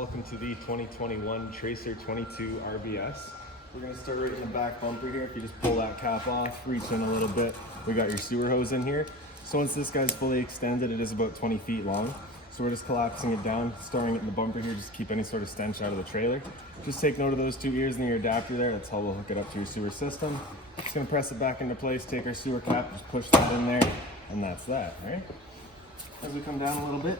Welcome to the 2021 Tracer 22 RBS. We're going to start right in the back bumper here. If you just pull that cap off, reach in a little bit, we got your sewer hose in here. So once this guy's fully extended, it is about 20 feet long. So we're just collapsing it down, storing it in the bumper here just to keep any sort of stench out of the trailer. Just take note of those two ears and your adapter there. That's how we'll hook it up to your sewer system. Just going to press it back into place, take our sewer cap, just push that in there, and that's that, right? As we come down a little bit,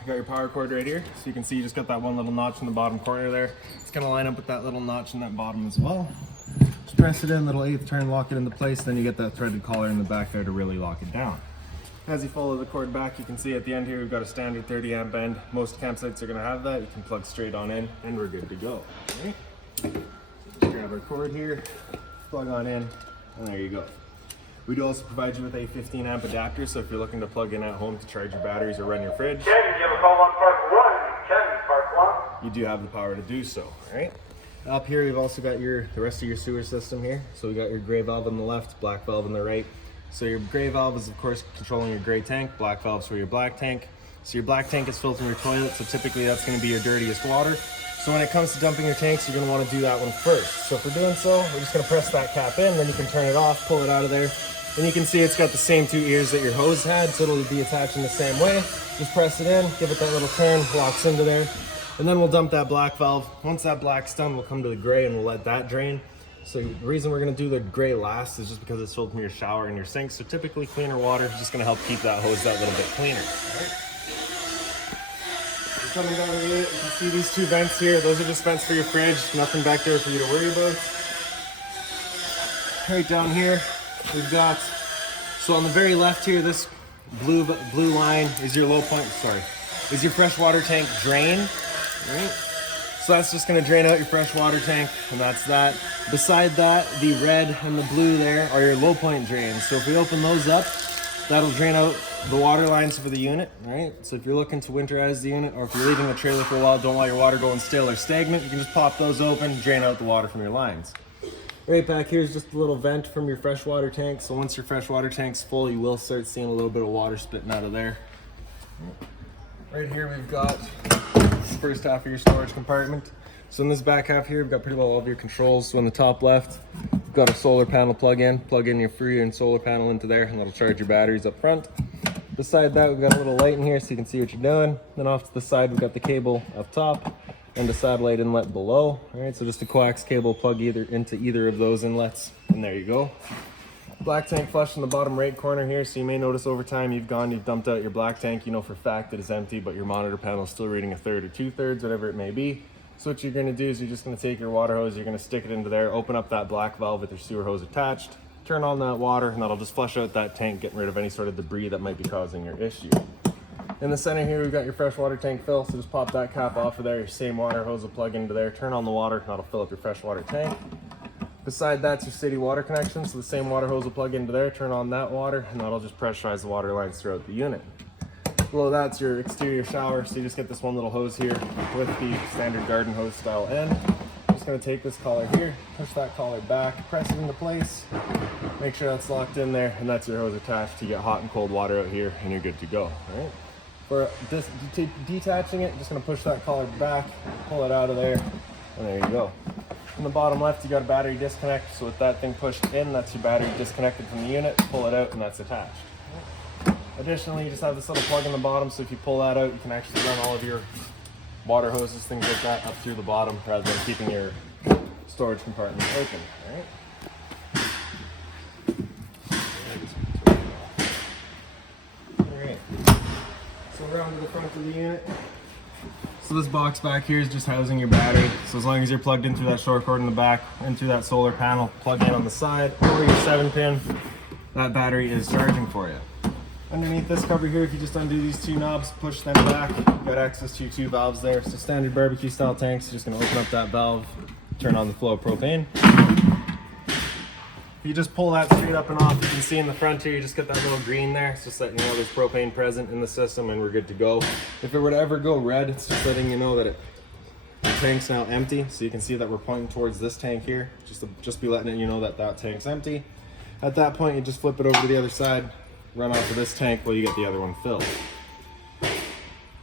you got your power cord right here. So you can see you just got that one little notch in the bottom corner there. It's gonna line up with that little notch in that bottom as well. Just press it in, little eighth turn, lock it into place, then you get that threaded collar in the back there to really lock it down. As you follow the cord back, you can see at the end here, we've got a standard 30 amp end. Most campsites are gonna have that. You can plug straight on in and we're good to go. Okay? Just grab our cord here, plug on in, and there you go. We do also provide you with a 15 amp adapter, so if you're looking to plug in at home to charge your batteries or run your fridge, Ken, you have a call on Park 1. Ken, Park 1. you do have the power to do so, all right? Up here, we've also got the rest of your sewer system here. So we got your gray valve on the left, black valve on the right. So your gray valve is of course controlling your gray tank, black valve's for your black tank. So your black tank is filled from your toilet, so typically that's gonna be your dirtiest water. So when it comes to dumping your tanks, you're gonna wanna do that one first. So for doing so, we're just gonna press that cap in, then you can turn it off, pull it out of there. And you can see it's got the same two ears that your hose had, so it'll be attached in the same way. Just press it in, give it that little turn, locks into there. And then we'll dump that black valve. Once that black's done, we'll come to the gray and we'll let that drain. So the reason we're gonna do the gray last is just because it's filled from your shower and your sink. So typically cleaner water is just gonna help keep that hose that little bit cleaner. Right? You're coming down the unit, you can see these two vents here. Those are just vents for your fridge. Nothing back there for you to worry about. Right down here, we've got, so on the very left here, this blue line is your low point, is your freshwater tank drain, right? So that's just gonna drain out your freshwater tank, and that's that. Beside that, the red and the blue there are your low point drains. So if we open those up, that'll drain out the water lines for the unit, right? So if you're looking to winterize the unit, or if you're leaving the trailer for a while, don't want your water going stale or stagnant, you can just pop those open, drain out the water from your lines. Right back here is just a little vent from your freshwater tank. So once your freshwater tank's full, you will start seeing a little bit of water spitting out of there. Right here we've got this first half of your storage compartment. So in this back half here, we've got pretty well all of your controls. So in the top left, you've got a solar panel plug in your free and solar panel into there, and that'll charge your batteries up front. Beside that, we've got a little light in here so you can see what you're doing. Then off to the side, we've got the cable up top and a satellite inlet below. All right, so just a coax cable plug into either of those inlets, and there you go. Black tank flush in the bottom right corner here, so you may notice over time you've dumped out your black tank. You know for a fact that it's empty, but your monitor panel is still reading a third or 2/3, whatever it may be. So what you're gonna do is you're just gonna take your water hose, you're gonna stick it into there, open up that black valve with your sewer hose attached, turn on that water, and that'll just flush out that tank, getting rid of any sort of debris that might be causing your issue. In the center here, we've got your freshwater tank fill, so just pop that cap off of there. Your same water hose will plug into there, turn on the water, and that'll fill up your freshwater tank. Beside that's your city water connection, so the same water hose will plug into there, turn on that water, and that'll just pressurize the water lines throughout the unit. Below that's your exterior shower, so you just get this one little hose here with the standard garden hose style end. I'm just gonna take this collar here, push that collar back, press it into place, make sure that's locked in there, and that's your hose attached to get hot and cold water out here, and you're good to go, all right? For detaching it, just gonna push that collar back, pull it out of there, and there you go. In the bottom left, you got a battery disconnect, so with that thing pushed in, that's your battery disconnected from the unit, pull it out, and that's attached. Additionally, you just have this little plug in the bottom, so if you pull that out, you can actually run all of your water hoses, things like that, up through the bottom, rather than keeping your storage compartment open, all right? So around to the front of the unit. So this box back here is just housing your battery. So as long as you're plugged in through that short cord in the back, and through that solar panel, plug in on the side, or your 7-pin, that battery is charging for you. Underneath this cover here, if you just undo these two knobs, push them back, you've got access to your two valves there. So standard barbecue style tanks, you're just gonna open up that valve, turn on the flow of propane. If you just pull that straight up and off, you can see in the front here, you just get that little green there. It's just letting you know there's propane present in the system and we're good to go. If it were to ever go red, it's just letting you know that the tank's now empty. So you can see that we're pointing towards this tank here, just be letting you know that that tank's empty. At that point, you just flip it over to the other side, run off of this tank while you get the other one filled.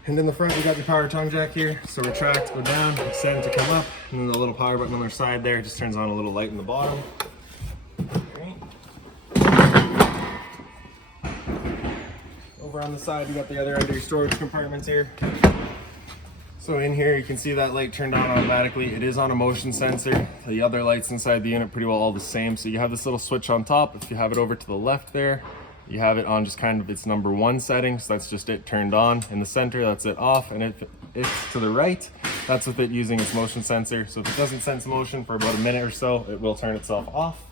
And in the front, you got your power tongue jack here. So retract, go down, extend to come up. And then the little power button on the side there just turns on a little light in the bottom. Over on the side, you got the other end of your storage compartments here. So in here, you can see that light turned on automatically. It is on a motion sensor. The other lights inside the unit pretty well all the same. So you have this little switch on top. If you have it over to the left there, you have it on just kind of its number 1 setting. So that's just it turned on. In the center, that's it off. And if it's to the right, that's with it using its motion sensor. So if it doesn't sense motion for about a minute or so, it will turn itself off.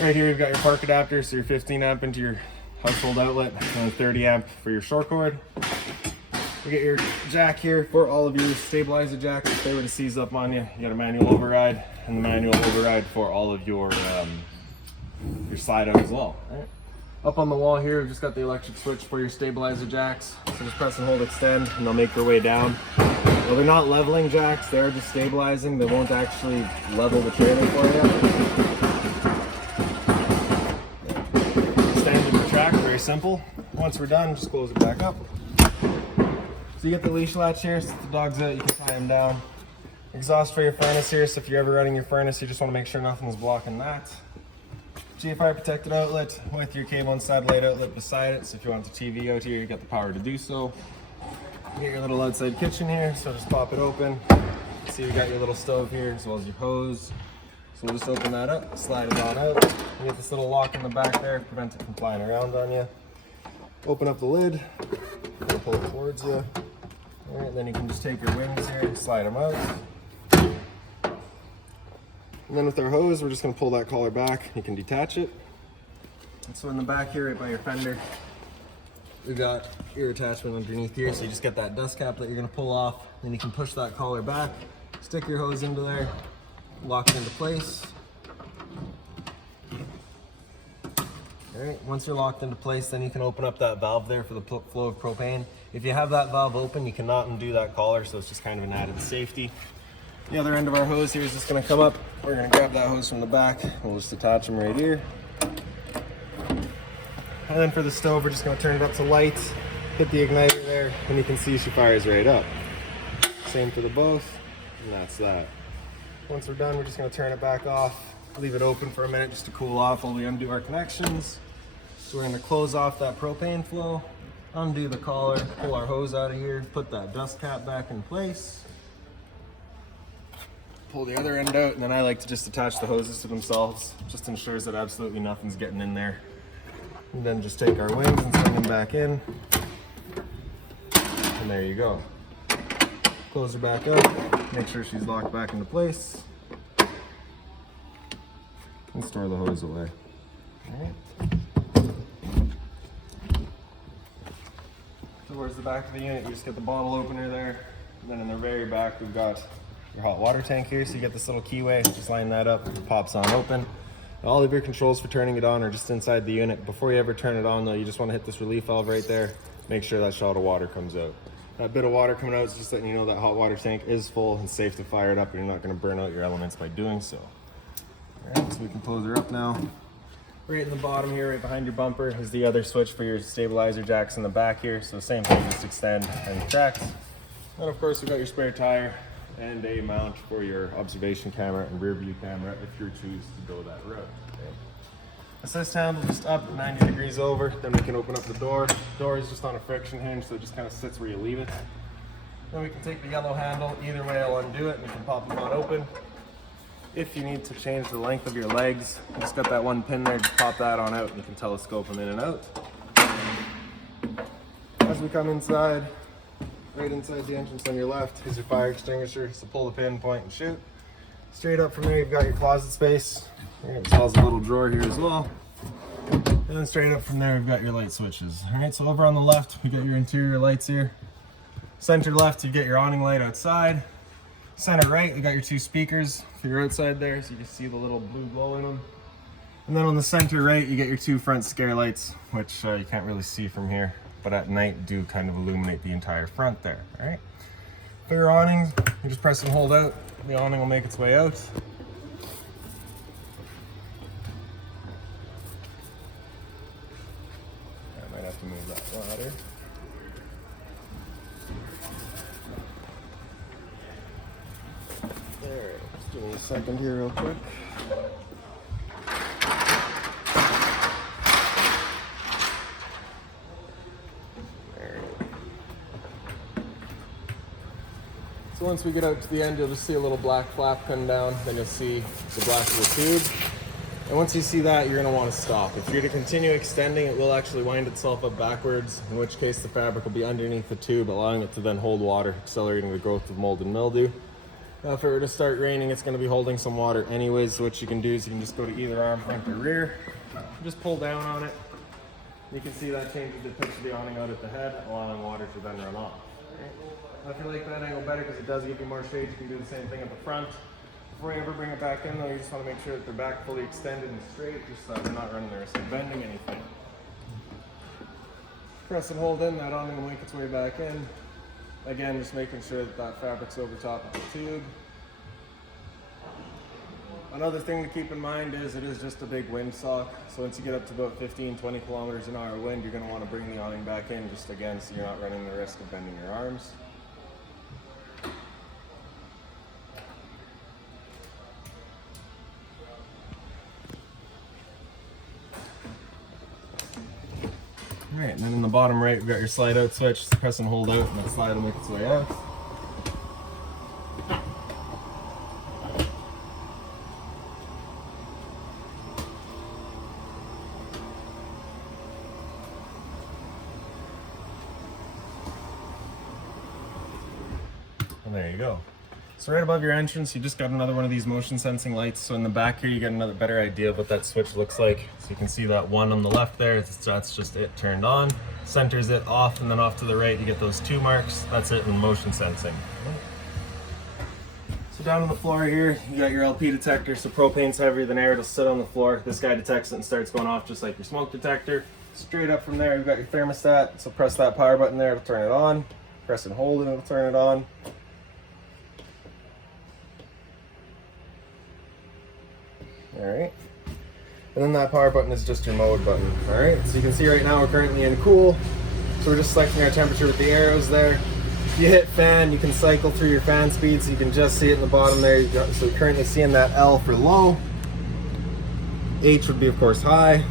Right here, you've got your park adapter. So your 15 amp into your household outlet and 30 amp for your short cord. You get your jack here for all of your stabilizer jacks. If they were to seize up on you, you got a manual override and the manual override for all of your slide out as well. Right. Up on the wall here, we've just got the electric switch for your stabilizer jacks. So just press and hold extend and they'll make their way down. Well, they're not leveling jacks, they're just stabilizing. They won't actually level the trailer for you. Extend and retract, very simple. Once we're done, just close it back up. So you get the leash latch here, so if the dog's out, you can tie him down. Exhaust for your furnace here, so if you're ever running your furnace, you just want to make sure nothing's blocking that. GFI protected outlet with your cable and satellite outlet beside it, so if you want the TV out here, you got the power to do so. You get your little outside kitchen here, so just pop it open. See, you got your little stove here, as well as your hose. So we'll just open that up, slide it on out. You get this little lock in the back there, prevent it from flying around on you. Open up the lid, pull it towards you. All right, then you can just take your wings here, slide them out. And then with our hose, we're just gonna pull that collar back. You can detach it. And so in the back here, right by your fender, we've got your attachment underneath here. So you just get that dust cap that you're gonna pull off. Then you can push that collar back, stick your hose into there, lock it into place. All right, once you're locked into place, then you can open up that valve there for the flow of propane. If you have that valve open, you cannot undo that collar, so it's just kind of an added safety. The other end of our hose here is just gonna come up. We're gonna grab that hose from the back. We'll just attach them right here. And then for the stove, we're just gonna turn it up to light, hit the igniter there, and you can see she fires right up. Same for the both, and that's that. Once we're done, we're just gonna turn it back off, leave it open for a minute just to cool off while we undo our connections. So we're gonna close off that propane flow, undo the collar, pull our hose out of here, put that dust cap back in place, pull the other end out, and then I like to just attach the hoses to themselves. Just ensures that absolutely nothing's getting in there. And then just take our wings and swing them back in. And there you go. Close her back up, make sure she's locked back into place, and store the hose away. All right. Towards the back of the unit, you just get the bottle opener there. And then in the very back, we've got your hot water tank here. So you get this little keyway, just line that up, it pops on open. And all of your controls for turning it on are just inside the unit. Before you ever turn it on though, you just want to hit this relief valve right there. Make sure that shot of water comes out. That bit of water coming out is just letting you know that hot water tank is full and safe to fire it up, and you're not going to burn out your elements by doing so. All right, so we can close her up now. Right in the bottom here, right behind your bumper, is the other switch for your stabilizer jacks in the back here. So same thing, just extend and retract. And of course, we've got your spare tire and a mount for your observation camera and rear view camera if you choose to go that route. Okay. Assist handle just up 90 degrees over, then we can open up the door. The door is just on a friction hinge, so it just kind of sits where you leave it. Then we can take the yellow handle, either way I'll undo it, and we can pop them on open. If you need to change the length of your legs, you just got that one pin there, just pop that on out and you can telescope them in and out. As we come inside, right inside the entrance on your left is your fire extinguisher, so pull the pin, point, and shoot. Straight up from there, you've got your closet space. As well as a little drawer here as well. And then straight up from there, we've got your light switches. All right, so over on the left, we got your interior lights here. Center left, you get your awning light outside. Center right, you got your 2 speakers for your outside there, so you can see the little blue glow in them. And then on the center right, you get your 2 front scare lights, which you can't really see from here, but at night do kind of illuminate the entire front there, all right? For your awnings, you just press and hold out. The awning will make its way out. I might have to move that ladder. Give me a second here real quick. So once we get out to the end, you'll just see a little black flap come down, then you'll see the black of the tube. And once you see that, you're gonna wanna stop. If you're to continue extending, it will actually wind itself up backwards, in which case the fabric will be underneath the tube, allowing it to then hold water, accelerating the growth of mold and mildew. Now, if it were to start raining, it's gonna be holding some water anyways, so what you can do is you can just go to either arm, front or rear, just pull down on it. You can see that changes the pitch of the awning out at the head, allowing water to then run off. Now, if you like that angle better, because it does give you more shade, you can do the same thing at the front. Before you ever bring it back in though, you just want to make sure that they're back fully extended and straight, just so that they're not running the risk of bending anything. Press and hold in, that awning will make its way back in. Again, just making sure that that fabric's over top of the tube. Another thing to keep in mind is it is just a big windsock. So once you get up to about 15-20 kilometers an hour wind, you're going to want to bring the awning back in, just again, so you're not running the risk of bending your arms. Alright, and then in the bottom right, we've got your slide out switch. Just press and hold out, and that slide will make its way out. And there you go. So right above your entrance, you just got another one of these motion sensing lights. So in the back here, you get another better idea of what that switch looks like. So you can see that one on the left there, that's just it turned on. Centers it off, and then off to the right, you get those 2 marks. That's it in motion sensing. So down on the floor here, you got your LP detector. So propane's heavier than air, it'll sit on the floor. This guy detects it and starts going off just like your smoke detector. Straight up from there, you've got your thermostat. So press that power button there to turn it on. Press and hold it, it'll turn it on. Alright, and then that power button is just your mode button. Alright, so you can see right now we're currently in cool, so we're just selecting our temperature with the arrows there. If you hit fan, you can cycle through your fan speed, so you can just see it in the bottom there. So you're currently seeing that L for low, H would be of course high,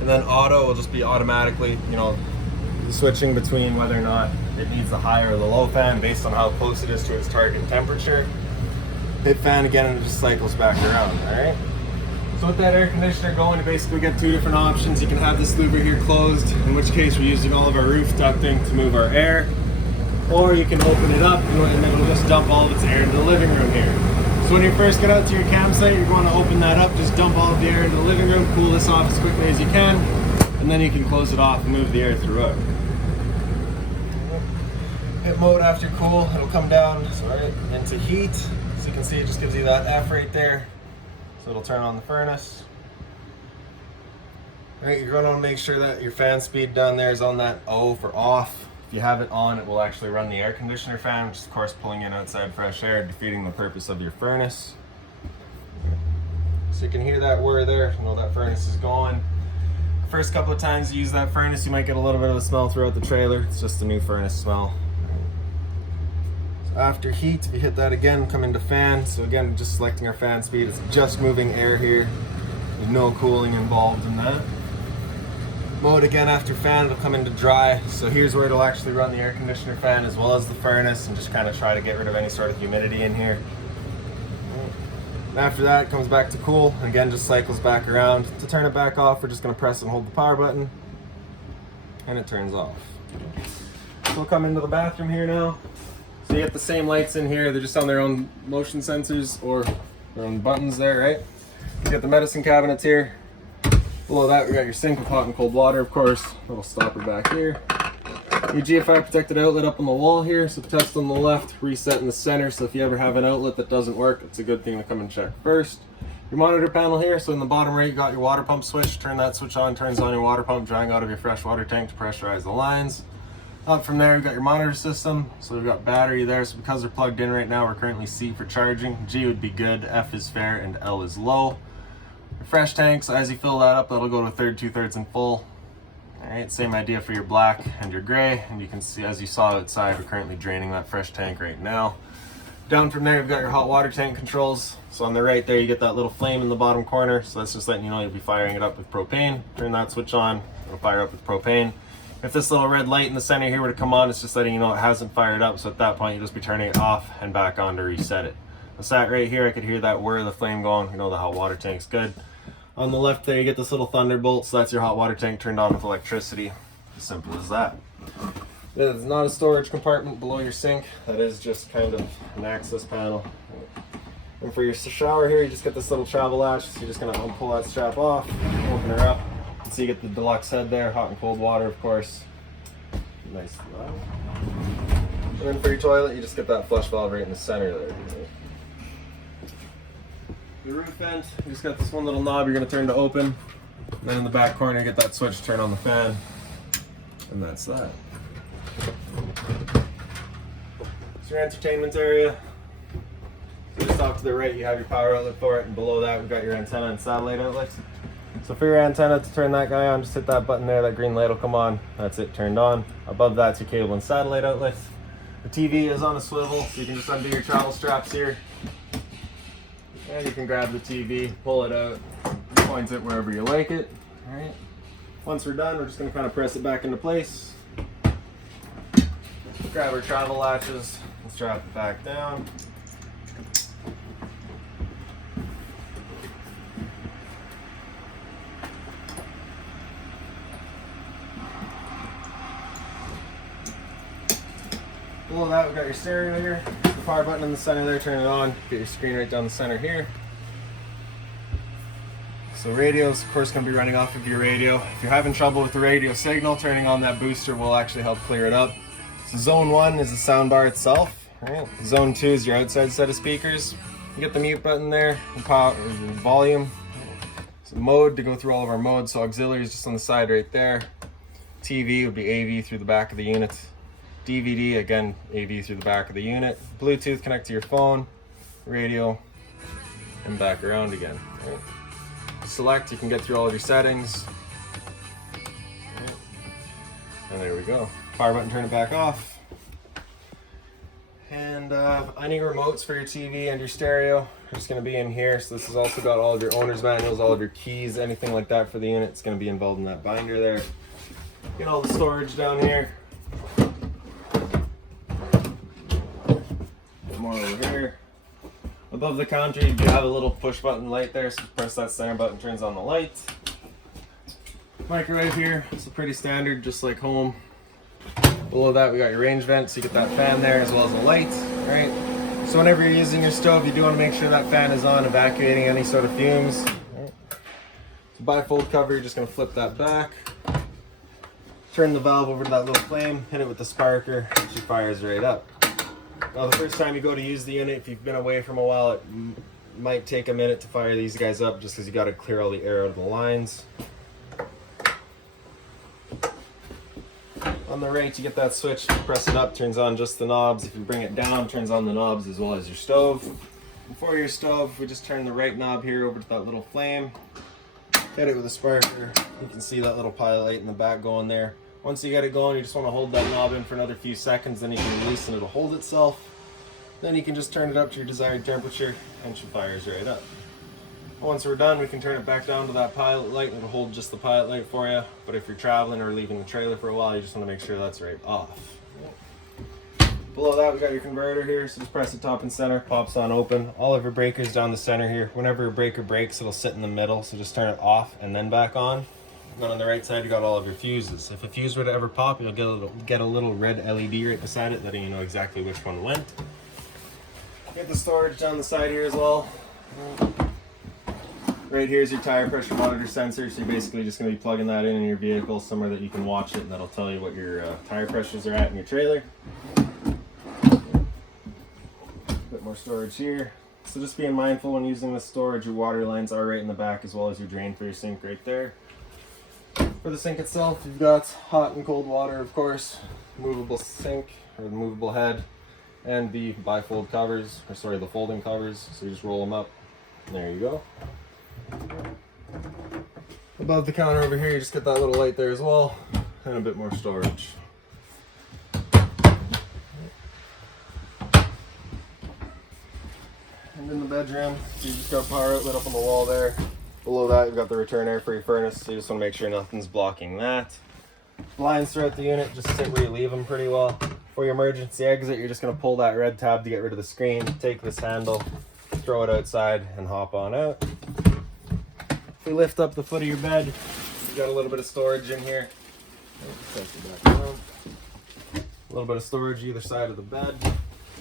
and then auto will just be automatically, switching between whether or not it needs the high or the low fan based on how close it is to its target temperature. Hit fan again and it just cycles back around, alright? So with that air conditioner going, you basically get 2 different options. You can have this louver here closed, in which case we're using all of our roof ducting to move our air. Or you can open it up and then it'll just dump all of its air into the living room here. So when you first get out to your campsite, you're going to open that up, just dump all of the air into the living room, cool this off as quickly as you can, and then you can close it off and move the air throughout. Hit mode after cool, it'll come down into heat. So you can see it just gives you that F right there. So it'll turn on the furnace. Right, you're going to make sure that your fan speed down there is on that O for off. If you have it on, it will actually run the air conditioner fan, which is of course pulling in outside fresh air, defeating the purpose of your furnace. So you can hear that whir there, that furnace is going. First couple of times you use that furnace, you might get a little bit of a smell throughout the trailer. It's just a new furnace smell. After heat, if you hit that again, come into fan. So again, just selecting our fan speed, it's just moving air here. There's no cooling involved in that. Mode again after fan, it'll come into dry. So here's where it'll actually run the air conditioner fan as well as the furnace and just kind of try to get rid of any sort of humidity in here. And after that, it comes back to cool. And again, just cycles back around. To turn it back off, we're just gonna press and hold the power button and it turns off. So we'll come into the bathroom here now. So you get the same lights in here, they're just on their own motion sensors or their own buttons there, right? You got the medicine cabinets here. Below that, we got your sink with hot and cold water, of course. Little stopper back here. Your GFI protected outlet up on the wall here. So test on the left, reset in the center. So if you ever have an outlet that doesn't work, it's a good thing to come and check first. Your monitor panel here. So in the bottom right, you got your water pump switch. Turn that switch on, turns on your water pump, drying out of your fresh water tank to pressurize the lines. Up from there, we've got your monitor system. So we've got battery there. So because they're plugged in right now, we're currently C for charging. G would be good, F is fair, and L is low. Your fresh tank, so as you fill that up, that'll go to a third, 2/3, and full. All right, same idea for your black and your gray. And you can see, as you saw outside, we're currently draining that fresh tank right now. Down from there, you've got your hot water tank controls. So on the right there, you get that little flame in the bottom corner. So that's just letting you know you'll be firing it up with propane. Turn that switch on, it'll fire up with propane. If this little red light in the center here were to come on, it's just letting you know it hasn't fired up. So at that point, you'll just be turning it off and back on to reset it. I sat right here, I could hear that whir of the flame going. You know the hot water tank's good. On the left there, you get this little thunderbolt. So that's your hot water tank turned on with electricity. As simple as that. There's not a storage compartment below your sink. That is just kind of an access panel. And for your shower here, you just get this little travel latch. So you're just gonna pull that strap off, open her up. So you get the deluxe head there, hot and cold water, of course. Nice. And then for your toilet, you just get that flush valve right in the center there. The roof vent, you just got this one little knob you're gonna turn to open. And then in the back corner, you get that switch to turn on the fan. And that's that. It's your entertainment area. So just off to the right, you have your power outlet for it, and below that, we've got your antenna and satellite outlets. So for your antenna, to turn that guy on, just hit that button there, that green light will come on. That's it, turned on. Above that's your cable and satellite outlets. The TV is on a swivel, so you can just undo your travel straps here. And you can grab the TV, pull it out, point it wherever you like it. All right. Once we're done, we're just gonna kind of press it back into place. Grab our travel latches and strap it back down. Below that, we've got your stereo here. The power button in the center there, turn it on. Get your screen right down the center here. So radios, of course, can be running off of your radio. If you're having trouble with the radio signal, turning on that booster will actually help clear it up. So zone 1 is the sound bar itself. Right? Zone 2 is your outside set of speakers. You get the mute button there, and power, volume. So mode to go through all of our modes. So auxiliary is just on the side right there. TV would be AV through the back of the unit. DVD, again, AV through the back of the unit. Bluetooth, connect to your phone. Radio, and back around again. Right? Select, you can get through all of your settings. Right. And there we go. Power button, turn it back off. And any remotes for your TV and your stereo are just going to be in here. So this has also got all of your owner's manuals, all of your keys, anything like that for the unit. It's going to be involved in that binder there. Get all the storage down here. More over here. Above the counter, you do have a little push button light there, so press that center button, turns on the light. Microwave here, it's pretty standard, just like home. Below that, we got your range vent, so you get that fan there as well as a light, right? So whenever you're using your stove, you do want to make sure that fan is on, evacuating any sort of fumes. Right. So bifold cover, you're just going to flip that back. Turn the valve over to that little flame, hit it with the sparker, she fires right up. Now the first time you go to use the unit, if you've been away from a while, it might take a minute to fire these guys up just because you got to clear all the air out of the lines. On the right, you get that switch, press it up, turns on just the knobs. If you bring it down, turns on the knobs as well as your stove. Before your stove, we just turn the right knob here over to that little flame. Hit it with a sparker. You can see that little pilot light in the back going there. Once you get it going, you just want to hold that knob in for another few seconds, then you can release and it'll hold itself. Then you can just turn it up to your desired temperature and she fires right up. Once we're done, we can turn it back down to that pilot light and it'll hold just the pilot light for you. But if you're traveling or leaving the trailer for a while, you just want to make sure that's right off. Below that, we got your converter here, so just press the top and center, pops on open. All of your breakers down the center here. Whenever a breaker breaks, it'll sit in the middle, so just turn it off and then back on. Then on the right side, you got all of your fuses. If a fuse were to ever pop, you'll get a little red LED right beside it, letting you know exactly which one went. Get the storage down the side here as well. Right here is your tire pressure monitor sensor, so you're basically just going to be plugging that in your vehicle somewhere that you can watch it, and that'll tell you what your tire pressures are at in your trailer. Bit more storage here. So just being mindful when using this storage, your water lines are right in the back as well as your drain for your sink right there. For the sink itself, you've got hot and cold water, of course, movable sink or the movable head, and the bifold covers, or sorry, the folding covers. So you just roll them up, and there you go. Above the counter over here, you just get that little light there as well, and a bit more storage. And in the bedroom, you just got a power outlet up on the wall there. Below that, you've got the return air for your furnace, so you just want to make sure nothing's blocking that. Blinds throughout the unit, just sit where you leave them pretty well. For your emergency exit, you're just going to pull that red tab to get rid of the screen, take this handle, throw it outside, and hop on out. If we lift up the foot of your bed, you've got a little bit of storage in here. A little bit of storage either side of the bed,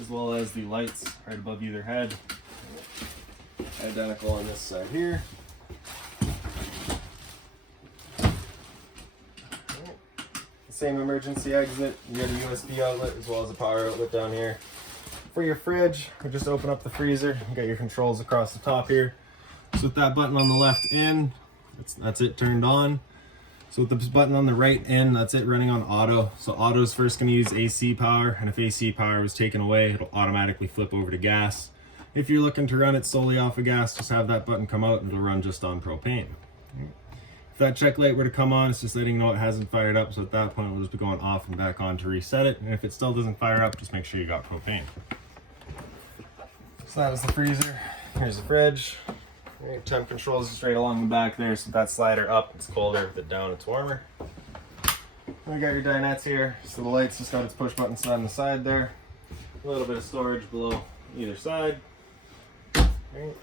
as well as the lights right above either head. Identical on this side here. Same emergency exit. You got a USB outlet as well as a power outlet down here. For your fridge, we just open up the freezer. You got your controls across the top here. So with that button on the left in, that's it turned on. So with this button on the right in, that's it running on auto. So auto is first going to use AC power, and if AC power was taken away, it'll automatically flip over to gas. If you're looking to run it solely off of gas, just have that button come out and it'll run just on propane. If that check light were to come on, it's just letting you know it hasn't fired up, so at that point we'll just be going off and back on to reset it. And if it still doesn't fire up, just make sure you got propane. So that was the freezer. Here's the fridge. Your temp control is straight along the back there, so with that slider up, it's colder. With it down, it's warmer. And we got your dinettes here. So the light's just got its push button slide on the side there. A little bit of storage below either side. Right.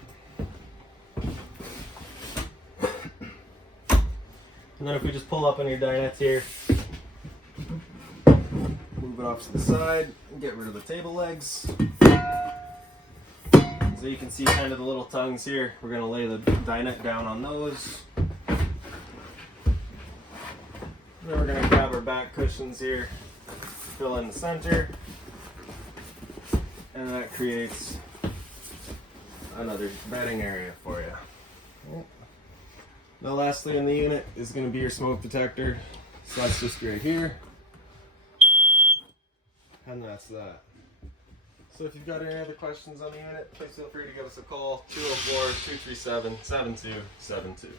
And then if we just pull up on your dinettes here, move it off to the side, and get rid of the table legs. So you can see kind of the little tongues here. We're going to lay the dinette down on those. And then we're going to grab our back cushions here, fill in the center, and that creates another bedding area for you. Now lastly in the unit is going to be your smoke detector. So that's just right here. And that's that. So if you've got any other questions on the unit, please feel free to give us a call, 204-237-7272.